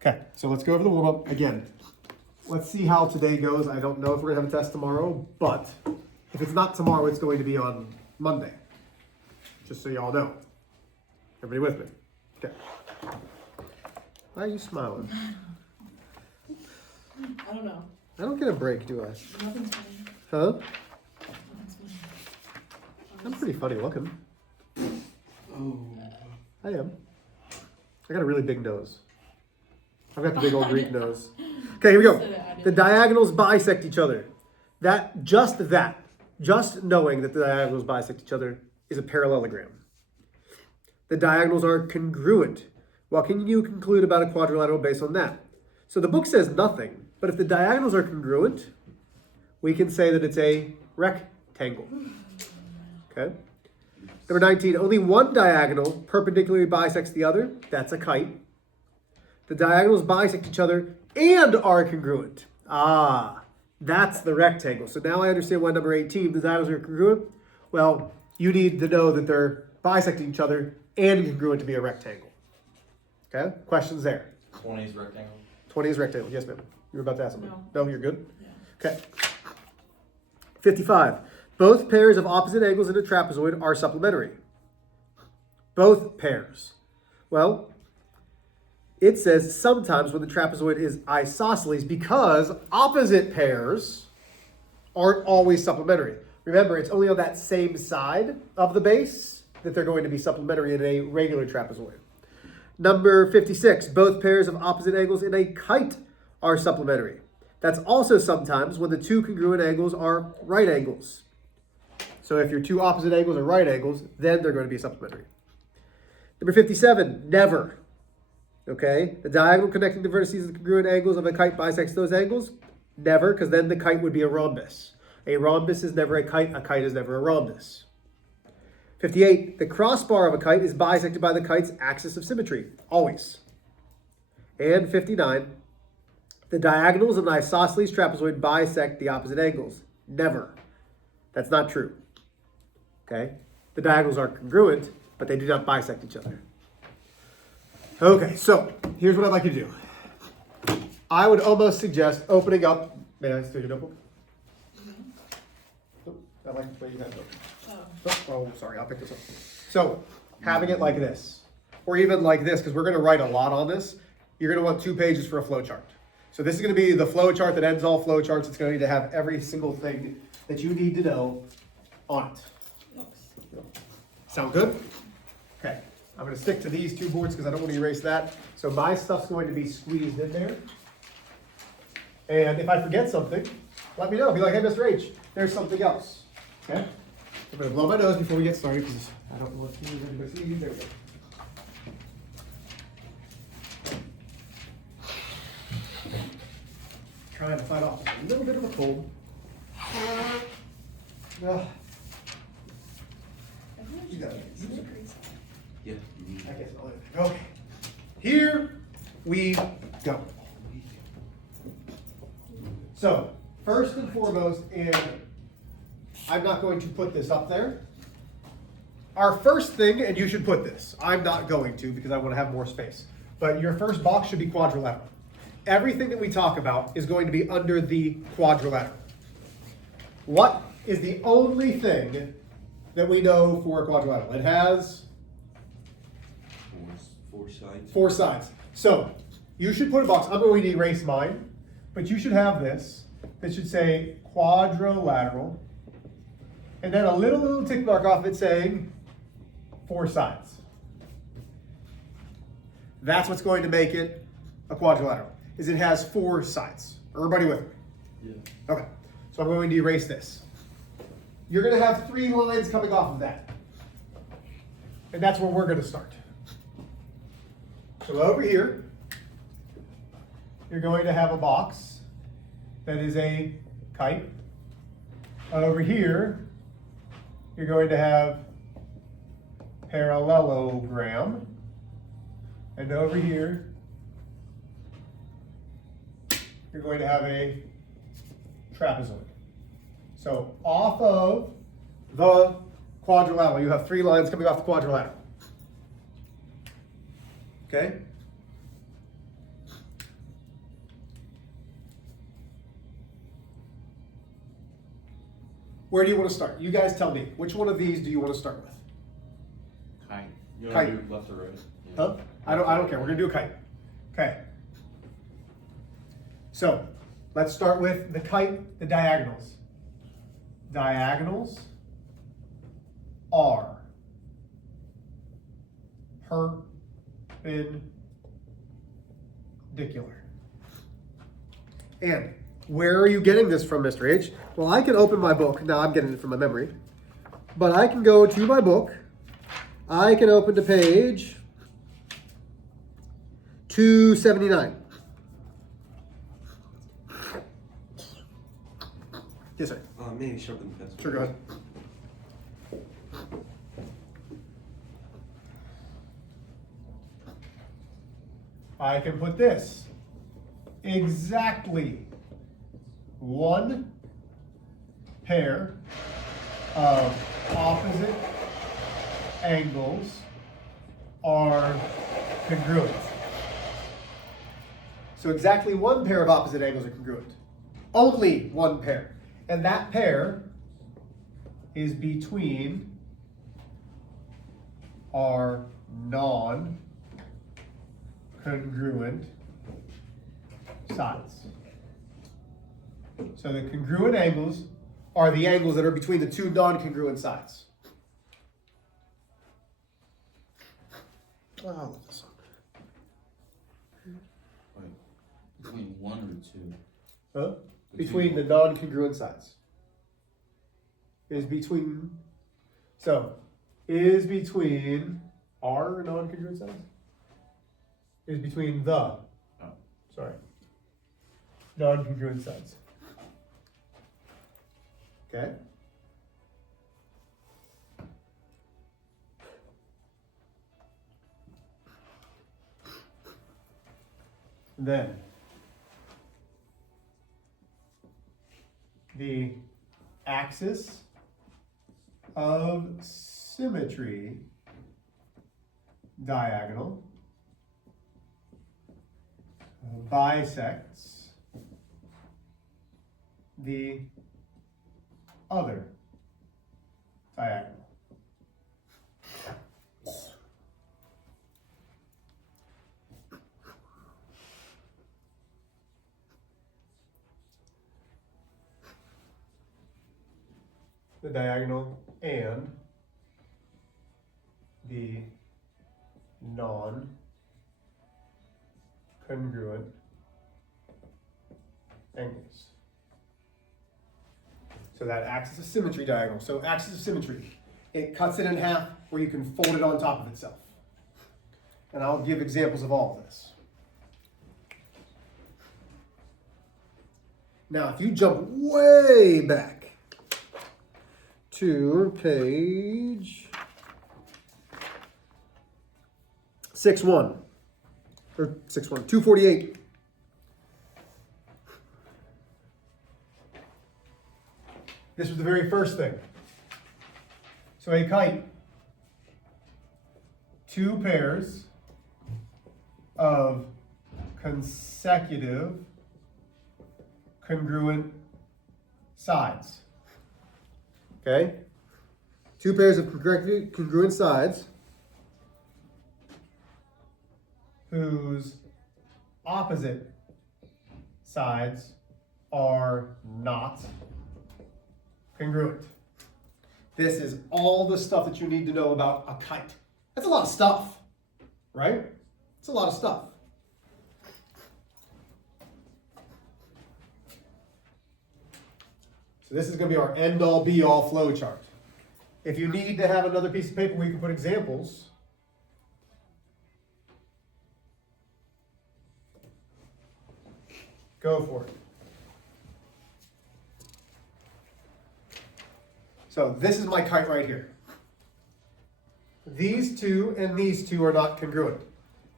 Okay, so let's go over the warm-up again. Let's see how today goes. I don't know if we're gonna have a test tomorrow, but if it's not tomorrow, it's going to be on Monday. Just so y'all know. Everybody with me? Okay. Why are you smiling? I don't know. I don't get a break, do I? Nothing's funny. Huh? Nothing's funny. I'm pretty funny looking. Oh. I am. I got a really big nose. I've got the big old Greek nose. Okay, here we go. The diagonals bisect each other. Just knowing that the diagonals bisect each other is a parallelogram. The diagonals are congruent. What can you conclude about a quadrilateral based on that? So the book says nothing, but if the diagonals are congruent, we can say that it's a rectangle. Okay? Number 19, only one diagonal perpendicularly bisects the other. That's a kite. The diagonals bisect each other and are congruent. Ah, that's the rectangle. So now I understand why number 18, the diagonals are congruent. Well, you need to know that they're bisecting each other and congruent to be a rectangle. Okay, questions there? 20 is rectangle. 20 is rectangle. Yes, ma'am. You were about to ask something. No, you're good? Yeah. Okay. 55. Both pairs of opposite angles in a trapezoid are supplementary. Both pairs. Well, it says sometimes when the trapezoid is isosceles because opposite pairs aren't always supplementary. Remember, it's only on that same side of the base that they're going to be supplementary in a regular trapezoid. Number 56, both pairs of opposite angles in a kite are supplementary. That's also sometimes when the two congruent angles are right angles. So if your two opposite angles are right angles, then they're going to be supplementary. Number 57, never. Okay, the diagonal connecting the vertices of the congruent angles of a kite bisects those angles. Never, because then the kite would be a rhombus. A rhombus is never a kite is never a rhombus. 58, the crossbar of a kite is bisected by the kite's axis of symmetry, always. And 59, the diagonals of an isosceles trapezoid bisect the opposite angles. Never. That's not true. Okay, the diagonals are congruent, but they do not bisect each other. Okay, so here's what I'd like you to do. I would almost suggest opening up. May I steal your notebook? Oh, I like the way you have it. Oh, sorry, I'll pick this up. So, having it like this, or even like this, because we're going to write a lot on this, you're going to want 2 pages for a flow chart. So this is going to be the flow chart that ends all flow charts. It's going to have every single thing that you need to know on it. Sound good? Okay. I'm going to stick to these 2 boards because I don't want to erase that. So my stuff's going to be squeezed in there. And if I forget something, let me know. Be like, hey, Mr. H, there's something else. Okay? I'm going to blow my nose before we get started because I don't know what to do. Everybody see? There we go. Trying to fight off a little bit of a cold. You got it. Yeah. I guess I'll let it go. Okay. Here we go. So, first and foremost, and I'm not going to put this up there. Our first thing, and you should put this. I'm not going to because I want to have more space. But your first box should be quadrilateral. Everything that we talk about is going to be under the quadrilateral. What is the only thing that we know for a quadrilateral? It has 4 sides. 4 sides. So you should put a box. I'm going to erase mine, but you should have this. That should say quadrilateral, and then a little tick mark off it saying 4 sides. That's what's going to make it a quadrilateral. Is it has 4 sides. Everybody with me? Yeah. Okay. So I'm going to erase this. You're going to have 3 lines coming off of that. And that's where we're going to start. So over here, you're going to have a box that is a kite. Over here, you're going to have parallelogram. And over here, you're going to have a trapezoid. So off of the quadrilateral, you have 3 lines coming off the quadrilateral. Okay? Where do you want to start? You guys tell me. Which one of these do you want to start with? Kite. You Kite. want to do left or right? Yeah. Huh? I don't care. We're gonna do a kite. Okay. So let's start with the kite, the diagonals. Diagonals are perpendicular. And where are you getting this from, Mr. H? Well, I can open my book. Now I'm getting it from my memory. But I can go to my book. I can open to page 279. Yes, sir. Maybe sharpen the pencil. Sure, go ahead. I can put this. Exactly one pair of opposite angles are congruent. So exactly one pair of opposite angles are congruent. Only one pair. And that pair is between our non-congruent sides. So the congruent angles are the angles that are between the two non-congruent sides. Oh, I'll look this up. Wait, between 1 or 2? Huh? Between the non-congruent sides. Is between our non-congruent sides? Is between the non-congruent sides. Okay? Then the axis of symmetry diagonal bisects the other diagonal. The diagonal and the non-congruent angles. So that axis of symmetry diagonal. So axis of symmetry, it cuts it in half where you can fold it on top of itself. And I'll give examples of all of this. Now, if you jump way back to page 248. This was the very first thing. So a kite, two pairs of consecutive congruent sides. Okay? Two pairs of congruent sides whose opposite sides are not congruent. This is all the stuff that you need to know about a kite. That's a lot of stuff, right? It's a lot of stuff. So this is going to be our end-all be-all flow chart. If you need to have another piece of paper where you can put examples, go for it. So this is my kite right here. These two and these two are not congruent.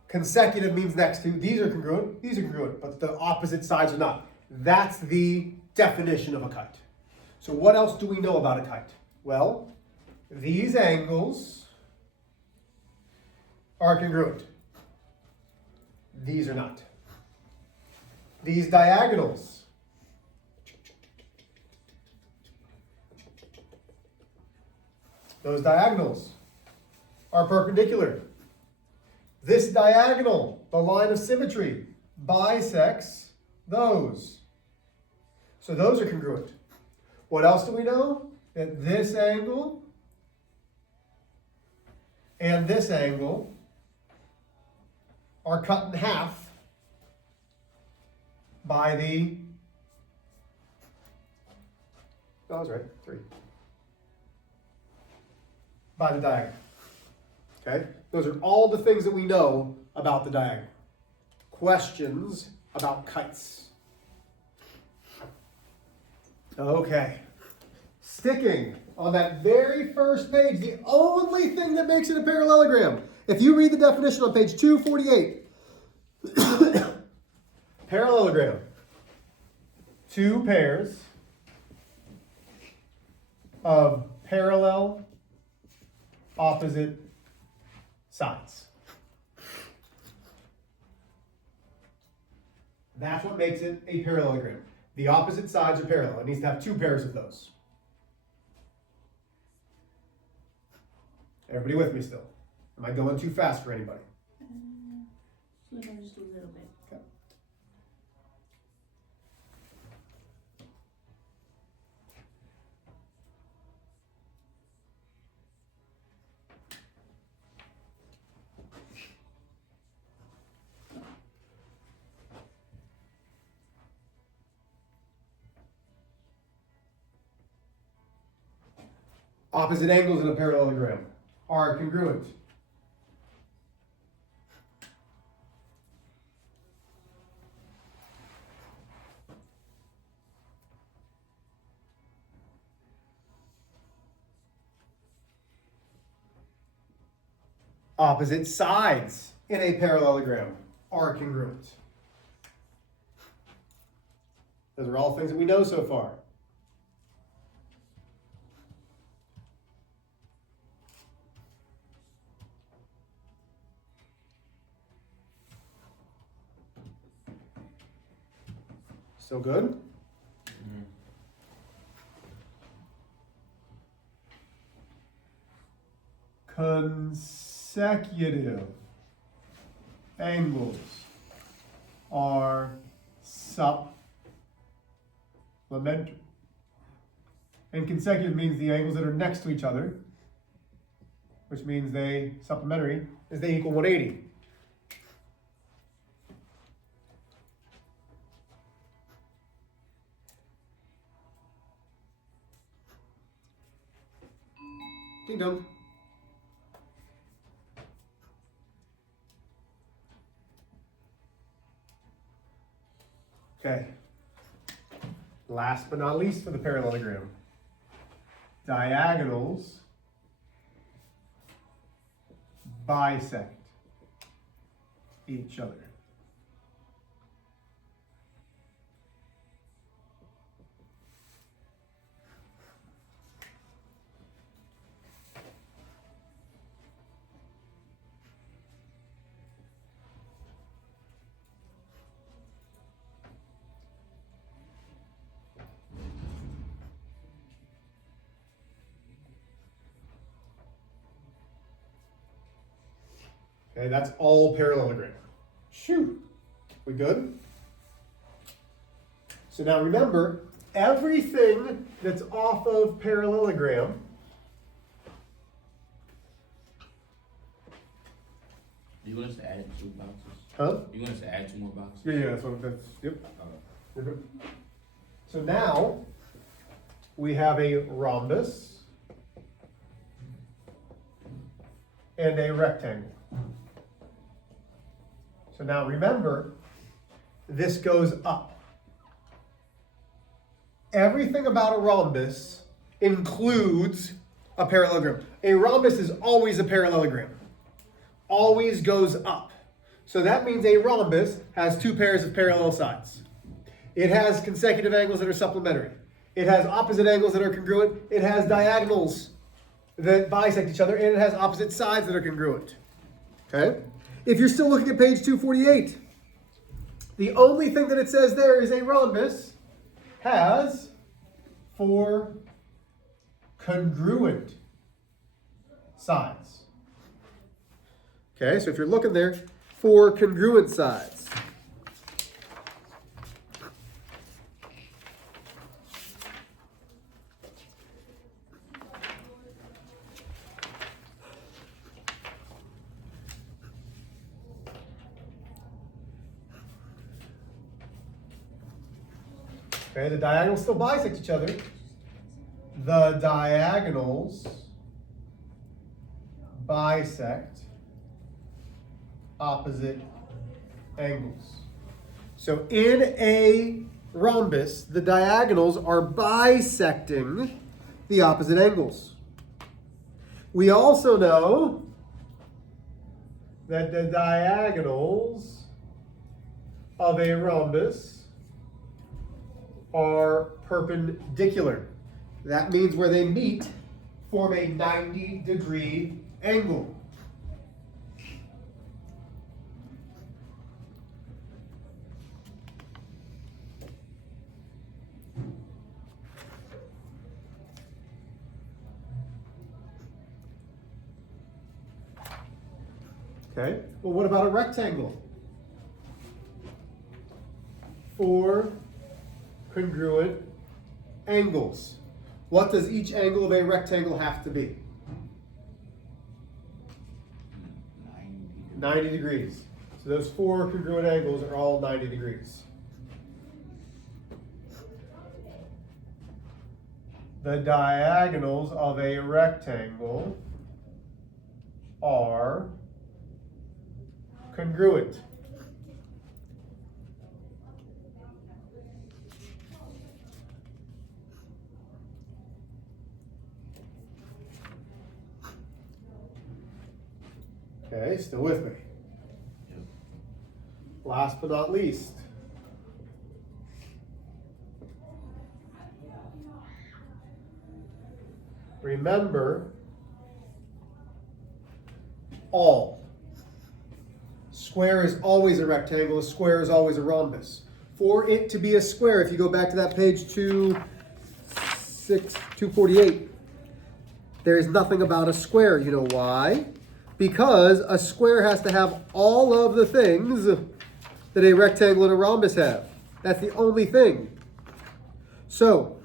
Consecutive means next to. These are congruent, but the opposite sides are not. That's the definition of a kite. So what else do we know about a kite? Well, these angles are congruent. These are not. These diagonals Those diagonals are perpendicular. This diagonal, the line of symmetry, bisects those. So those are congruent. What else do we know? That this angle and this angle are cut in half by the, oh, I was right, 3. By the diagonal. Okay? Those are all the things that we know about the diagonal. Questions about kites. Okay. Sticking on that very first page, the only thing that makes it a parallelogram. If you read the definition on page 248, parallelogram, 2 pairs of parallel opposite sides. That's what makes it a parallelogram. The opposite sides are parallel. It needs to have 2 pairs of those. Everybody with me still? Am I going too fast for anybody? Slow down just a little bit. Okay. Opposite angles in a parallelogram are congruent. Opposite sides in a parallelogram are congruent. Those are all things that we know so far. Still good? Consecutive angles are supplementary. And consecutive means the angles that are next to each other, which means supplementary is they equal 180. Ding dong. Okay. Last but not least for the parallelogram. Diagonals bisect each other. Okay, that's all parallelogram. Shoo. We good? So now remember, everything that's off of parallelogram You want us to add 2 boxes? Huh? You want us to add 2 more boxes? Yeah, yep. So now we have a rhombus and a rectangle. So now remember, this goes up. Everything about a rhombus includes a parallelogram. A rhombus is always a parallelogram. Always goes up. So that means a rhombus has 2 pairs of parallel sides. It has consecutive angles that are supplementary. It has opposite angles that are congruent. It has diagonals that bisect each other, and it has opposite sides that are congruent. Okay? If you're still looking at page 248, the only thing that it says there is a rhombus has 4 congruent sides. Okay, so if you're looking there, 4 congruent sides. Okay, the diagonals still bisect each other. The diagonals bisect opposite angles. So in a rhombus, the diagonals are bisecting the opposite angles. We also know that the diagonals of a rhombus are perpendicular. That means where they meet, form a 90-degree angle. Okay, well, what about a rectangle? 4 congruent angles. What does each angle of a rectangle have to be? 90 degrees. So those 4 congruent angles are all 90 degrees. The diagonals of a rectangle are congruent. Okay, still with me. Yep. Last but not least, remember all. Square is always a rectangle, a square is always a rhombus. For it to be a square, if you go back to that page 248, there is nothing about a square. You know why? Because a square has to have all of the things that a rectangle and a rhombus have. That's the only thing. So,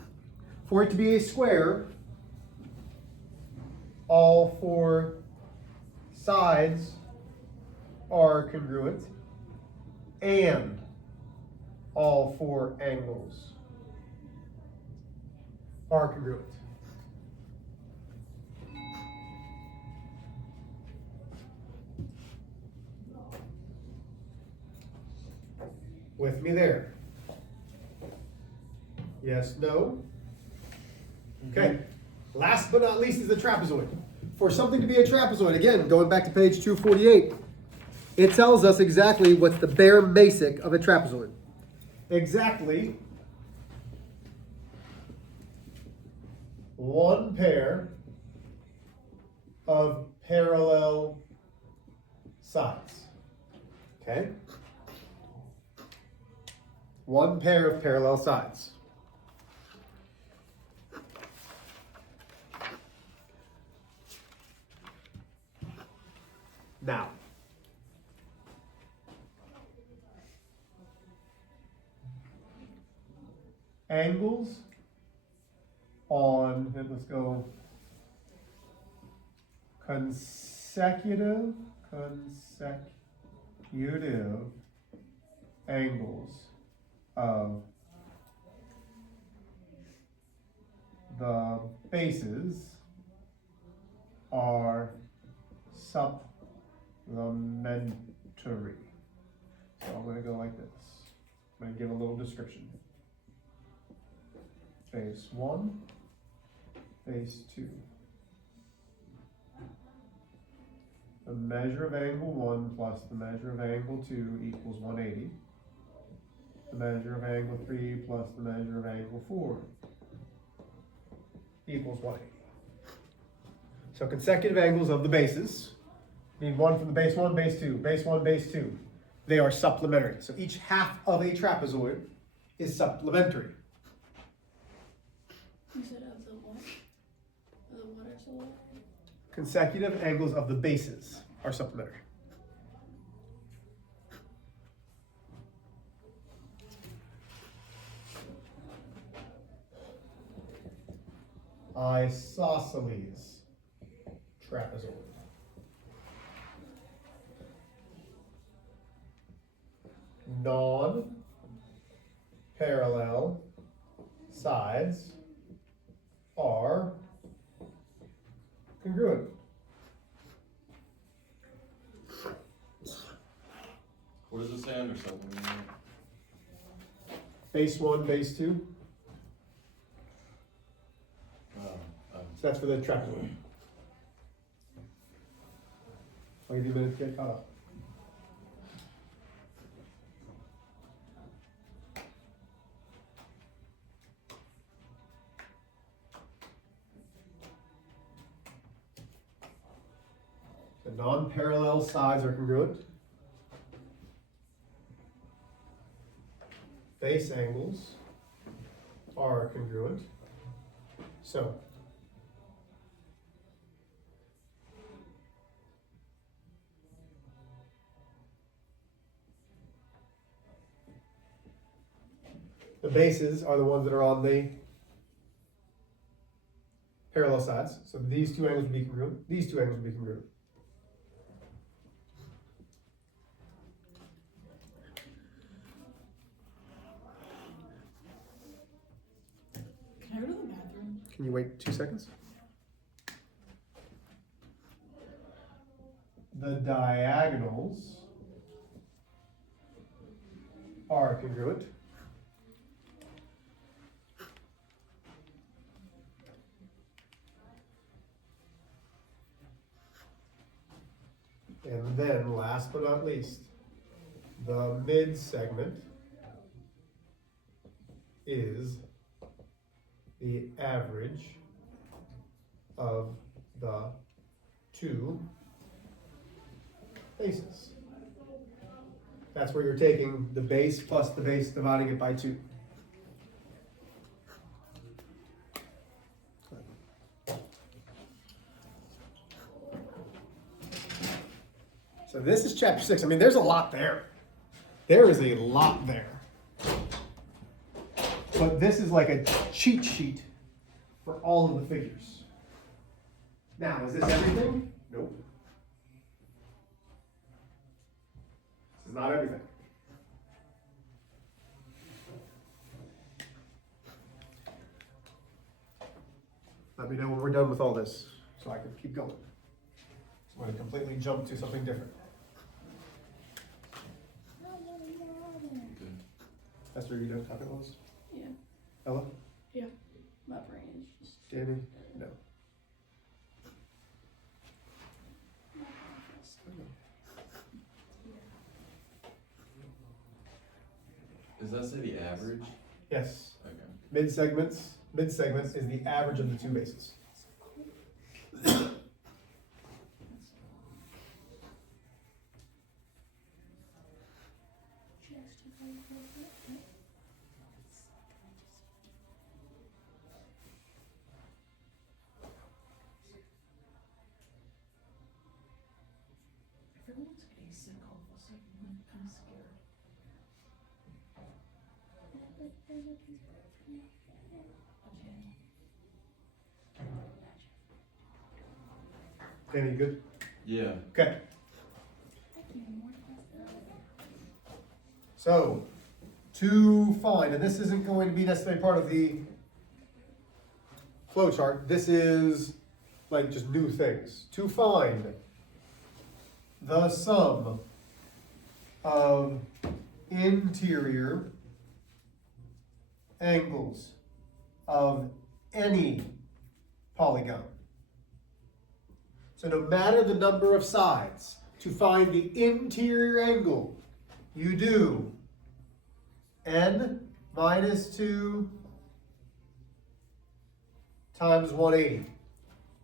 for it to be a square, all 4 sides are congruent and all 4 angles are congruent. With me there? Yes, no? Okay. Last but not least is the trapezoid. For something to be a trapezoid, again, going back to page 248, it tells us exactly what's the bare basic of a trapezoid. Exactly 1 pair of parallel sides. Okay? 1 pair of parallel sides. Now, angles on, and let's go consecutive angles of the bases are supplementary. So I'm going to go like this. I'm going to give a little description. Base 1, base 2. The measure of angle 1 plus the measure of angle 2 equals 180. The measure of angle 3 plus the measure of angle 4 equals 180. So consecutive angles of the bases. Need one from the base 1, base 2, base 1, base 2. They are supplementary. So each half of a trapezoid is supplementary. You said of the what? Of the water solar? consecutive angles of the bases are supplementary. Isosceles trapezoid. Non-parallel sides are congruent. What does it say under supplementary? Base 1, base 2. So that's for the trapezoid. I'll give you a minute to get caught up. The non-parallel sides are congruent. Base angles are congruent. So, the bases are the ones that are on the parallel sides. So these two angles would be congruent. These two angles would be congruent. Can I go to the bathroom? Can you wait 2 seconds? The diagonals are congruent. And then, last but not least, the mid segment is the average of the two bases. That's where you're taking the base plus the base, dividing it by 2. So this is chapter 6. I mean, there's a lot there. There is a lot there. But this is like a cheat sheet for all of the figures. Now, is this everything? Nope. This is not everything. Let me know when we're done with all this so I can keep going. So I'm going to completely jump to something different. Esther, you done talking about this? Yeah. Ella? Yeah. My brain is just. Danny? No. Does that say the average? Yes. Okay. Mid segments is the average of the two bases. Everyone's getting sick all of a sudden. I'm kind of scared. Danny, you good? Yeah. Okay. So, to find, and this isn't going to be necessarily part of the flow chart, this is like just new things. To find the sum of interior angles of any polygon. So no matter the number of sides, to find the interior angle, you do n minus 2 times 180.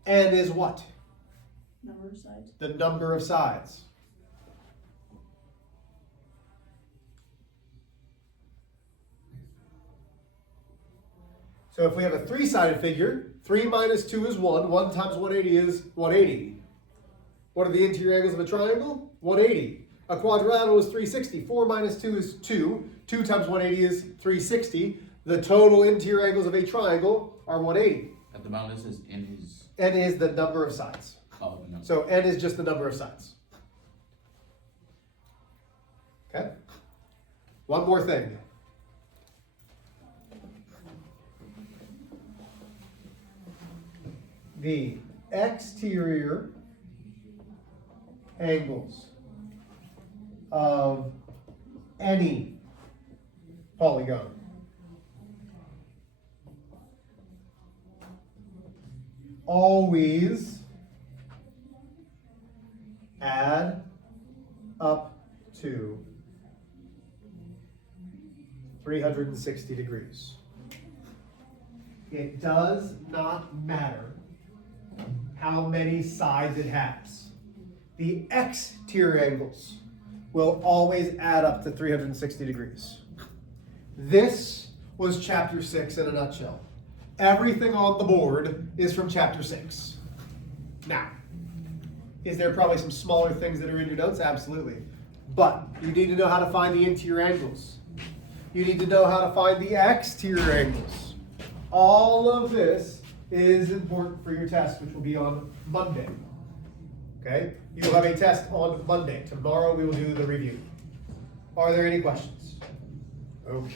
N is what? Number of sides. The number of sides. So if we have a three-sided figure, 3 minus 2 is 1. 1 times 180 is 180. What are the interior angles of a triangle? 180. A quadrilateral is 360. 4 minus 2 is 2. 2 times 180 is 360. The total interior angles of a triangle are 180. At the bottom, this is in his. N is the number of sides. Oh, no. So N is just the number of sides. Okay? One more thing. The exterior angles of any polygon always add up to 360 degrees. It does not matter how many sides it has. The exterior angles will always add up to 360 degrees. This was chapter 6 in a nutshell. Everything on the board is from chapter 6. Now, is there probably some smaller things that are in your notes? Absolutely. But you need to know how to find the interior angles. You need to know how to find the exterior angles. All of this is important for your test, which will be on Monday. Okay? You will have a test on Monday. Tomorrow we will do the review. Are there any questions? Okay.